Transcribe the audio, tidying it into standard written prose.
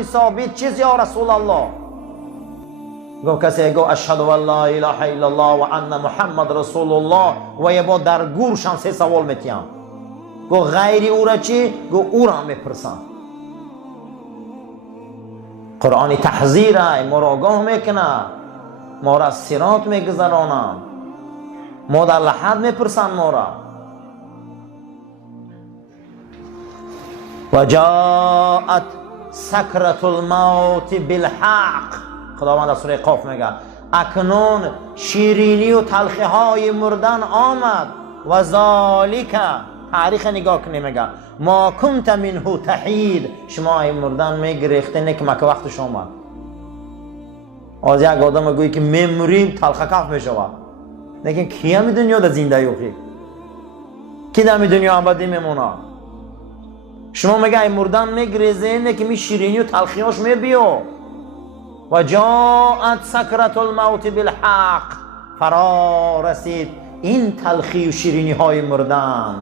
قول ثابت چیز یا رسول الله؟ گو کسی گو اشهد ان لا اله الا الله و ان محمد رسول الله و یه با در گورشان سه سوال میتیم. گو غیری او را چی؟ گو او را میپرسن. قرآن تحذیره، ما را آگاه میکنه، ما را از صراط میگذرانه، ما در لحد میپرسن ما را. و جاءت سکرت الموت بالحق. خداوند در سوره قاف میگه اکنون شیرینی و تلخی های مردن آمد. و ذالک، تاریخ نگاه کنیم، میگه ما کنت منه تحید، شما این مردن میگریخته نکمه که وقتش آمد. از یک آدم گویی که میمریم تلخ کف میشود، لیکن کی همی دنیا در زنده یوخی؟ کی در دنیا ابدی میمونه؟ شما میگه این مردن میگریزه که می شیرینی و تلخیاش میبیو. و جاءت سکرت الموت بالحق، فرا رسید این تلخی و شیرینی های مردن.